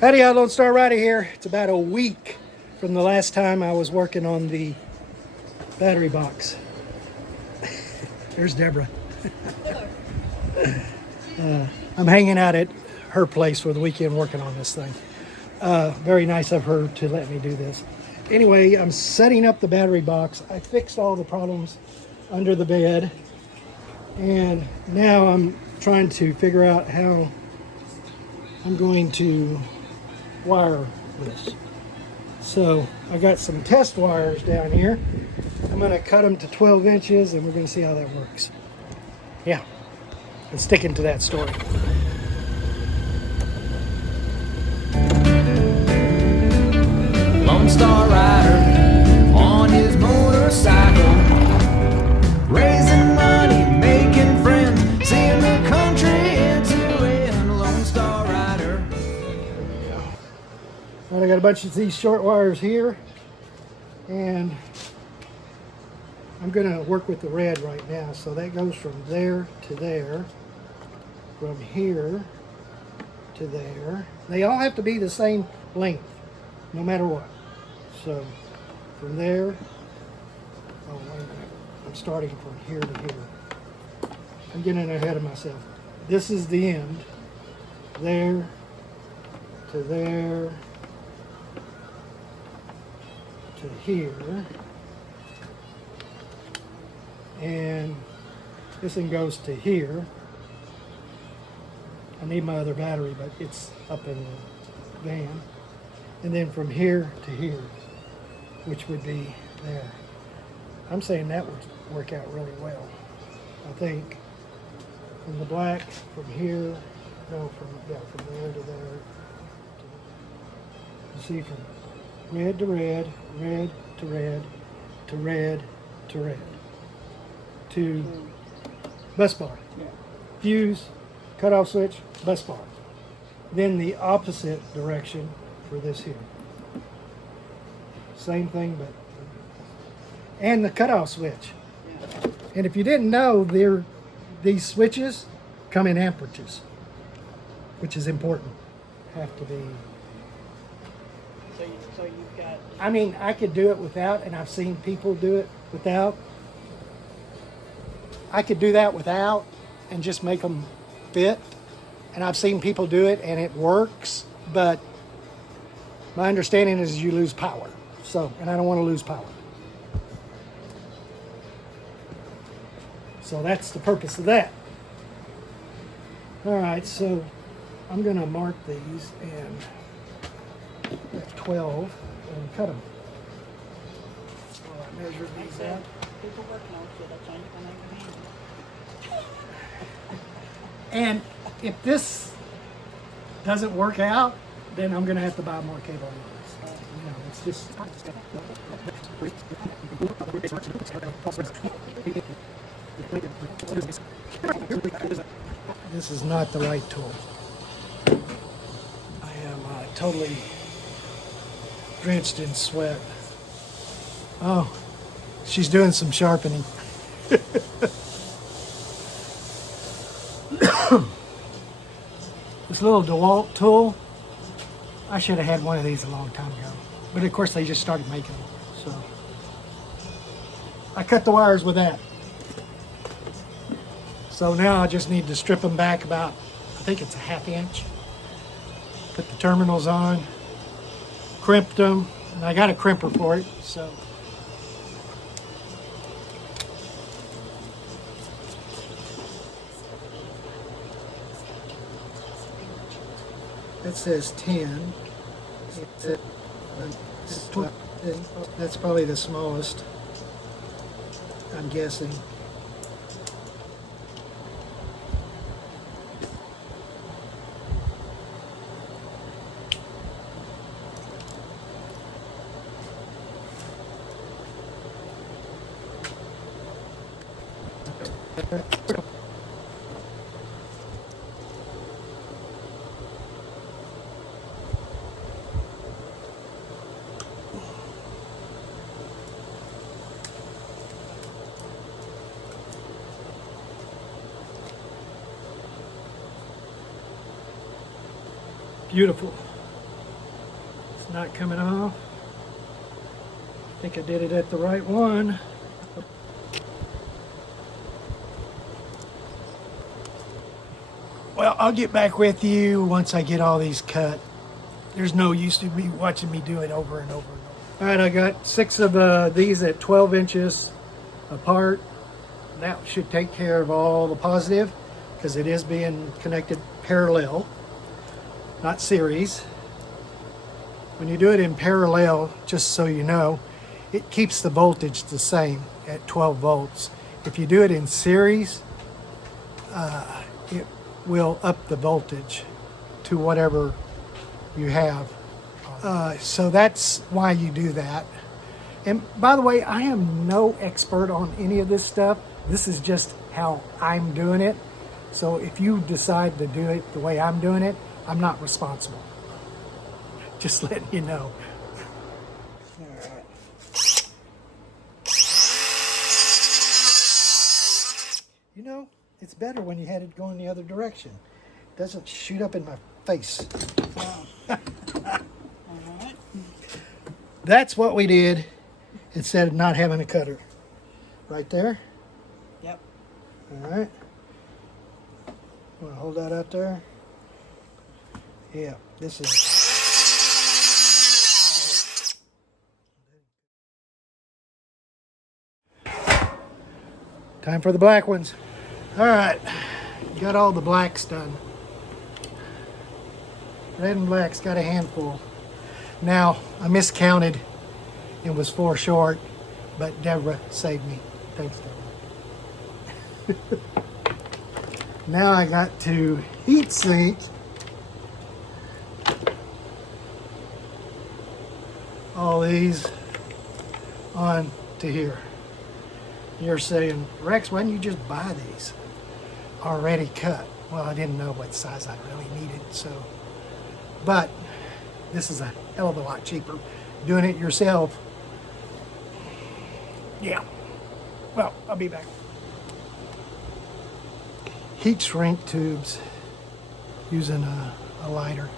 Howdy, Lone Star Rider here. It's about a week from the last time I was working on the battery box. There's Debra. I'm hanging out at her place for the weekend working on this thing. Very nice of her to let me do this. Anyway, I'm setting up the battery box. I fixed all the problems under the bed, and now I'm trying to figure out how I'm going to wire this. So I got some test wires down here. I'm going to cut them to 12 inches and we're going to see how that works. Yeah, and sticking to that story. Lone Star Rider on his motorcycle, raising money, making friends, seeing the country into it. Lone Star Rider. Well, I got a bunch of these short wires here, and I'm going to work with the red right now. So that goes from there to there, from here to there. They all have to be the same length, no matter what. So from there, oh wait a minute, I'm starting from here to here. I'm getting ahead of myself. This is the end, there to there to here, and this one goes to here. I need my other battery, but it's up in the van. And then from here to here, which would be there. I'm saying that would work out really well, I think. And the black from here, no, from there to there. You see, from red to red, red to red, to red to red, to bus bar. Fuse, cutoff switch, bus bar. Then the opposite direction for this here. Same thing, but and the cutoff switch. And if you didn't know, these switches come in amperages, which is important. Have to be. So you've got. I mean, I could do it without, and I've seen people do it without. I could do that without and just make them fit. And I've seen people do it and it works, but my understanding is you lose power. So, and I don't want to lose power. So that's the purpose of that. All right, so I'm going to mark these and at 12 and cut them. So I measured these out. Paperwork notes, so that's all you can make them. And if this doesn't work out, then I'm going to have to buy more cable lines. You know, it's just. This is not the right tool. I am totally drenched in sweat. Oh, she's doing some sharpening. This little DEWALT tool, I should have had one of these a long time ago. But of course they just started making them. So I cut the wires with that. So now I just need to strip them back about, I think it's a ½ inch. Put the terminals on, crimped them, and I got a crimper for it, so. That says 10. That's probably the smallest, I'm guessing. Beautiful. It's not coming off. I think I did it at the right one. Well, I'll get back with you once I get all these cut. There's no use to be watching me do it over and over and over. All right, I got 6 of these at 12 inches apart. That should take care of all the positive because it is being connected parallel, not series. When you do it in parallel, just so you know, it keeps the voltage the same at 12 volts. If you do it in series, it will up the voltage to whatever you have. So that's why you do that. And by the way, I am no expert on any of this stuff. This is just how I'm doing it. So if you decide to do it the way I'm doing it, I'm not responsible. Just letting you know. All right. You know, it's better when you had it going the other direction. It doesn't shoot up in my face. All right. That's what we did instead of not having a cutter. Right there. Yep. All right. Want to hold that out there? Yeah, this is. Time for the black ones. All right, got all the blacks done. Red and black's got a handful. Now, I miscounted and was 4 short, but Debra saved me. Thanks, Debra. Now I got to heat sink all these on to here. You're saying, Rex, why didn't you just buy these already cut? Well, I didn't know what size I really needed, so. But this is a hell of a lot cheaper. Doing it yourself, yeah. Well, I'll be back. Heat shrink tubes using a lighter.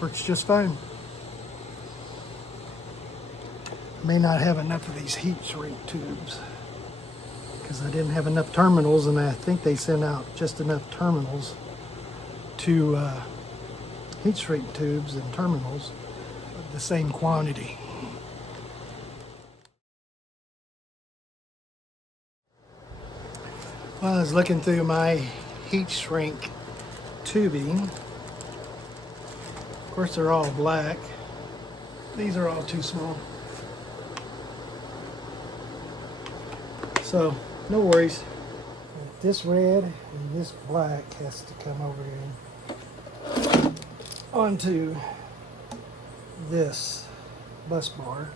Works just fine. May not have enough of these heat shrink tubes because I didn't have enough terminals, and I think they sent out just enough terminals to heat shrink tubes and terminals of the same quantity. Well, I was looking through my heat shrink tubing. Of course, they're all black. These are all too small. So, no worries. This red and this black has to come over in onto this bus bar.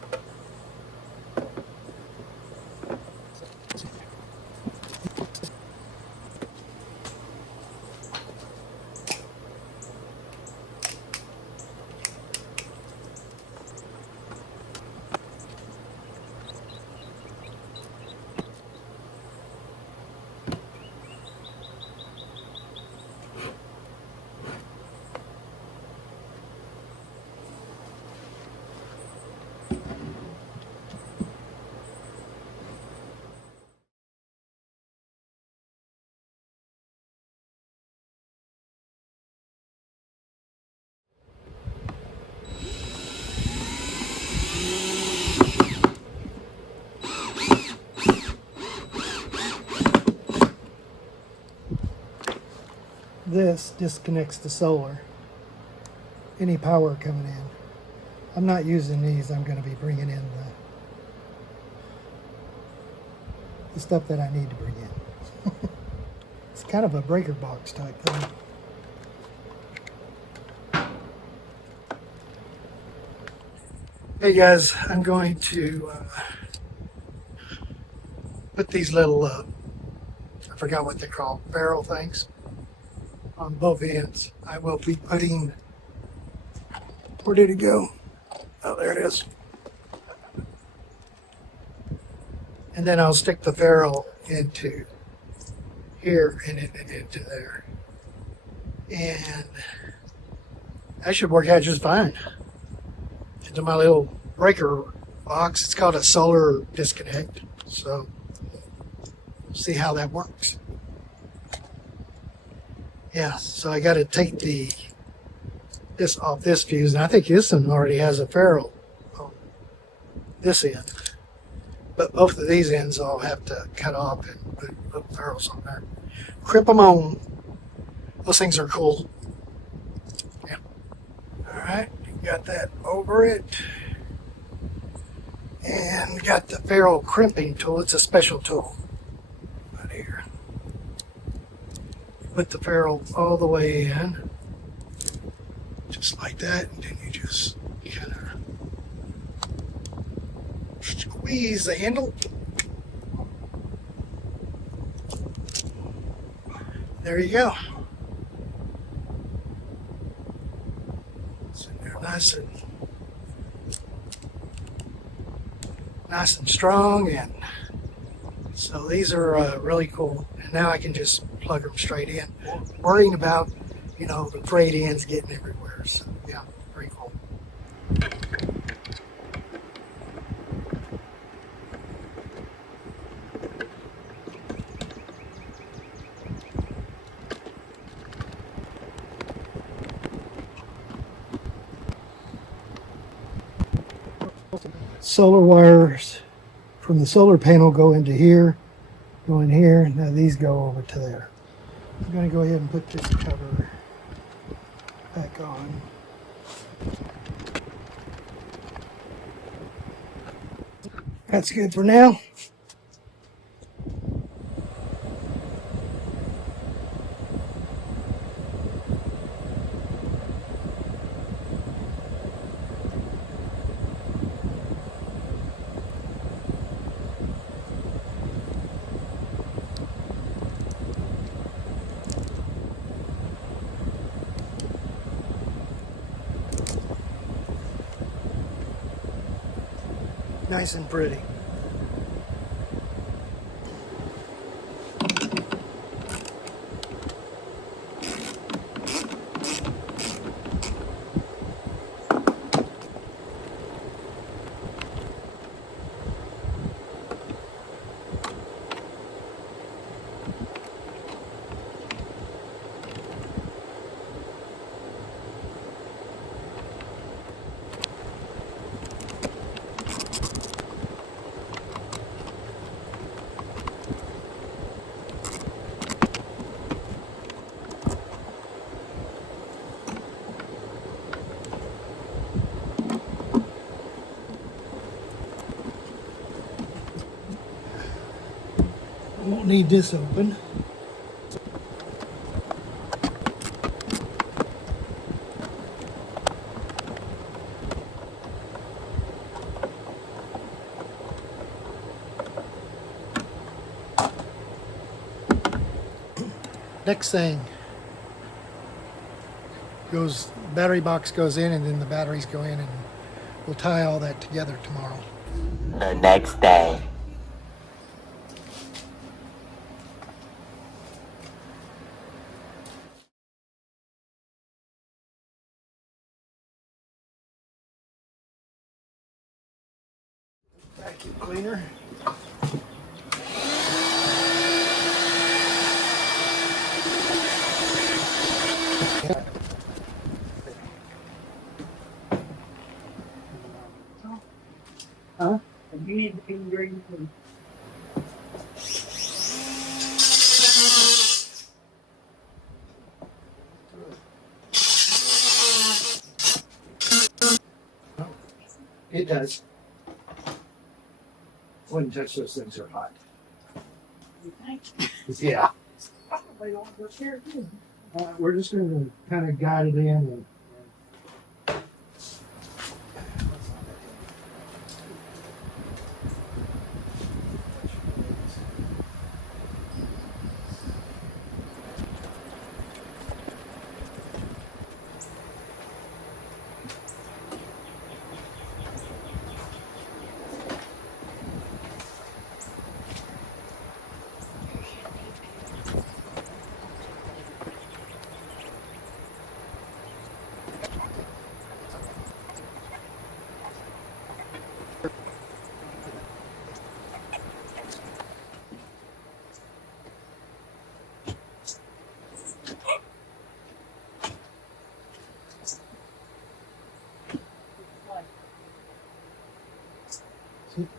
This disconnects the solar. Any power coming in. I'm not using these. I'm going to be bringing in the stuff that I need to bring in. It's kind of a breaker box type thing. Hey guys, I'm going to put these little, I forgot what they're called, barrel things on both ends. I will be putting, where did it go? Oh, there it is. And then I'll stick the ferrule into here and into there. And that should work out just fine. Into my little breaker box. It's called a solar disconnect. So we'll see how that works. Yeah, so I got to take this off this fuse. And I think this one already has a ferrule on this end. But both of these ends I'll have to cut off and put little ferrules on there. Crimp them on. Those things are cool. Yeah. All right, got that over it. And got the ferrule crimping tool. It's a special tool right here. Put the ferrule all the way in, just like that, and then you just kind of squeeze the handle. There you go. So they're nice and strong, and so these are really cool. And now I can just plug them straight in, worrying about, you know, the frayed ends getting everywhere. So yeah, pretty cool. Solar wires from the solar panel go into here, go in here. Now these go over to there. I'm going to go ahead and put this cover back on. That's good for now. Nice and pretty. Won't need this open. Next thing goes, battery box goes in, and then the batteries go in, and we'll tie all that together tomorrow. The next day. Vacuum cleaner. Huh? You need to be green. It does. Wouldn't touch those things, are hot. You think? Yeah. Probably don't work here, too. We're just going to kind of guide it in. And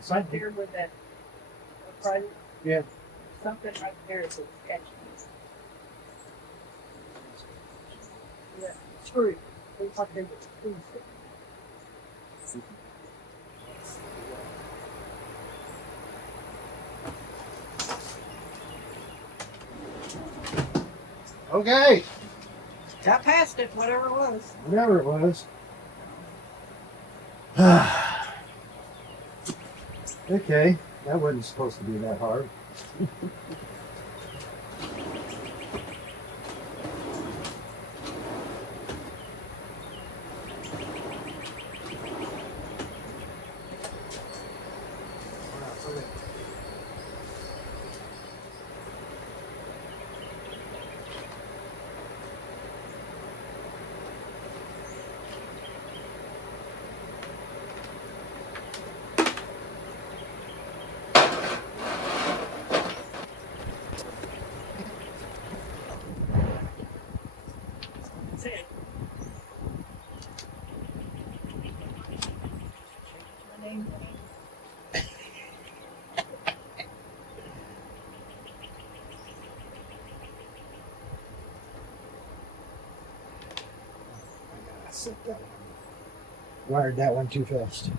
Right there with that, right, Yeah. something right there is catching. Yeah, screw. Looks like they were screws. Okay. Got past it, whatever it was. Whatever it was. Okay. That wasn't supposed to be that hard. That's it. My name. Wired that one too fast.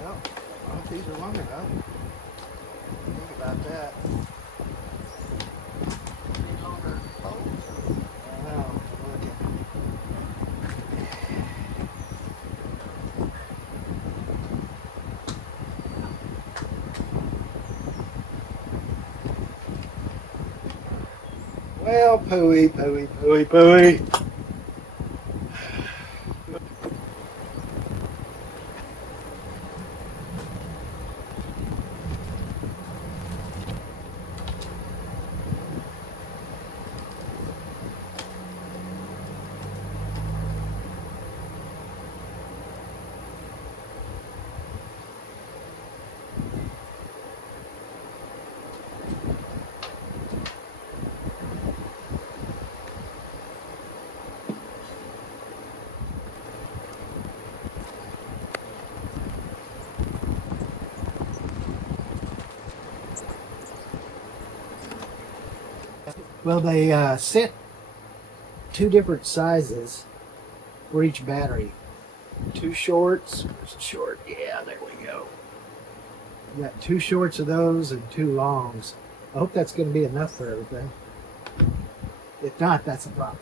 Well, if these are long enough. Think about that. I know. Look at well, pooey, pooey, pooey, pooey. Well, they sent two different sizes for each battery. Two shorts. Where's the short? Yeah, there we go. We got two shorts of those and two longs. I hope that's going to be enough for everything. If not, that's a problem.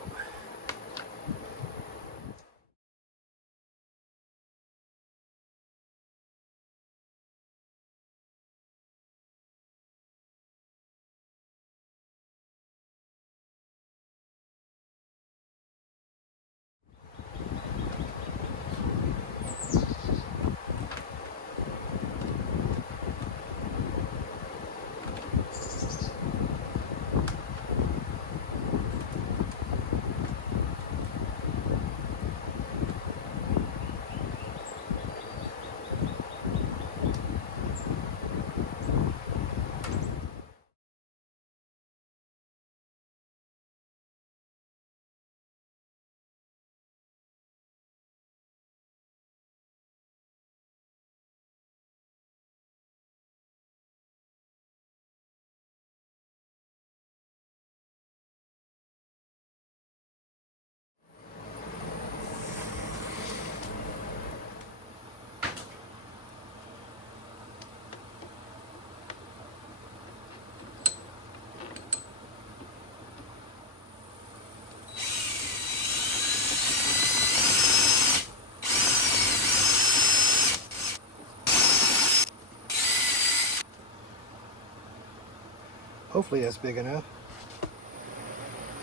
Hopefully that's big enough.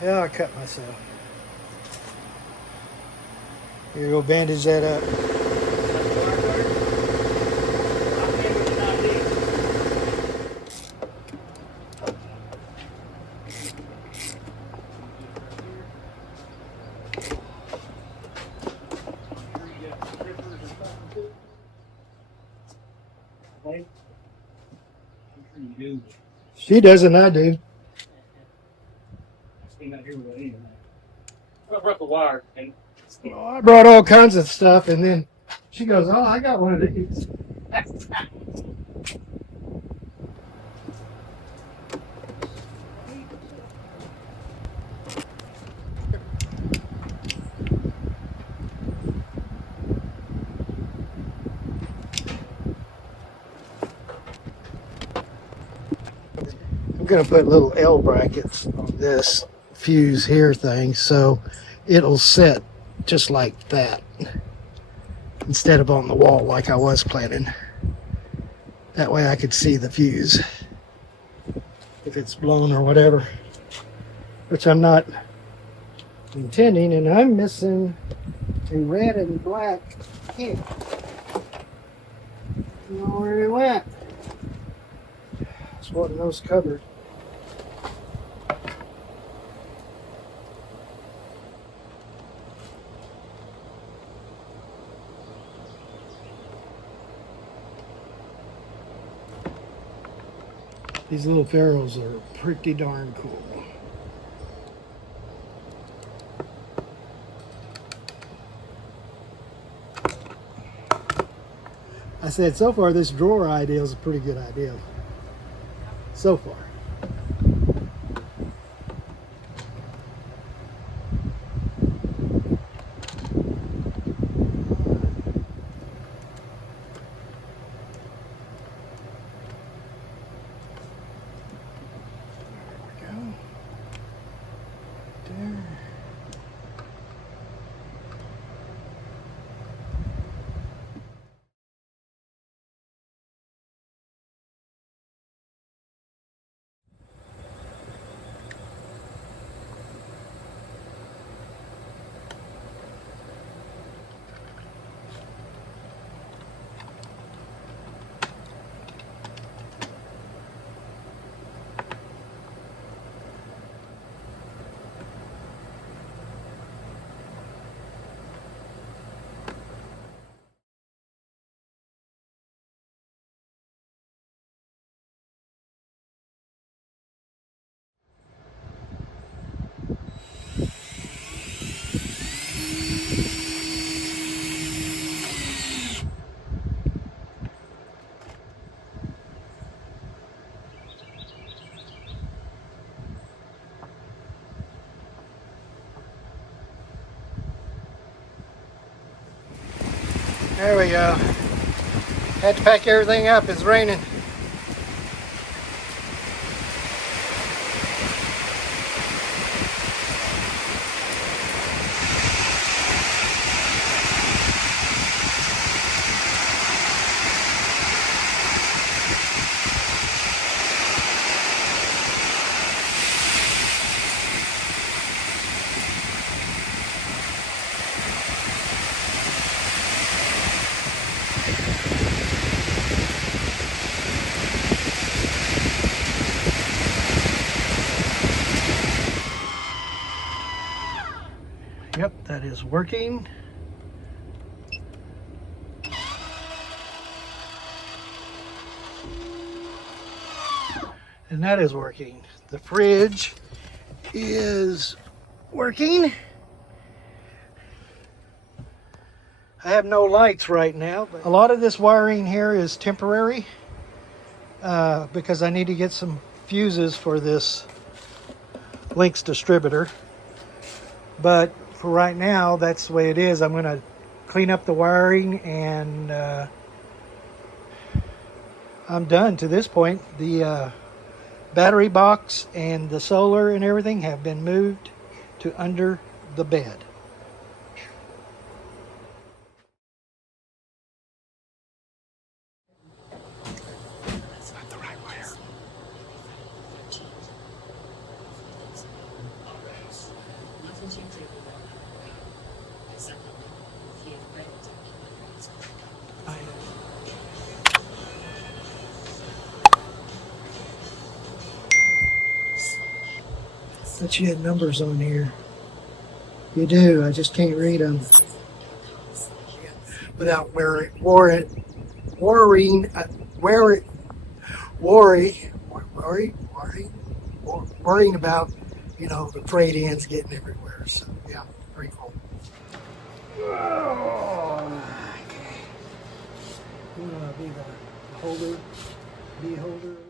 Yeah, I cut myself. Here, go bandage that up. She does and I do. I brought the wire and Well, I brought all kinds of stuff, and then she goes, "Oh, I got one of these." I'm gonna put little L brackets on this fuse here thing, so it'll set just like that instead of on the wall like I was planning. That way I could see the fuse if it's blown or whatever, which I'm not intending. And I'm missing a red and black kit. I don't know where it went. It's one of those covered. These little ferrules are pretty darn cool. I said, so far this drawer idea is a pretty good idea. So far. There we go. Had to pack everything up. It's raining. Yep, that is working. And that is working. The fridge is working. I have no lights right now, but a lot of this wiring here is temporary because I need to get some fuses for this Lynx distributor. But for right now, that's the way it is. I'm going to clean up the wiring and I'm done to this point. The battery box and the solar and everything have been moved to under the bed. That's not the right wire. But you had numbers on here. You do. I just can't read them without worrying. worrying about, you know, the trade-ins getting everywhere. So yeah, pretty cool. Oh, okay. You want to be the holder, bee holder.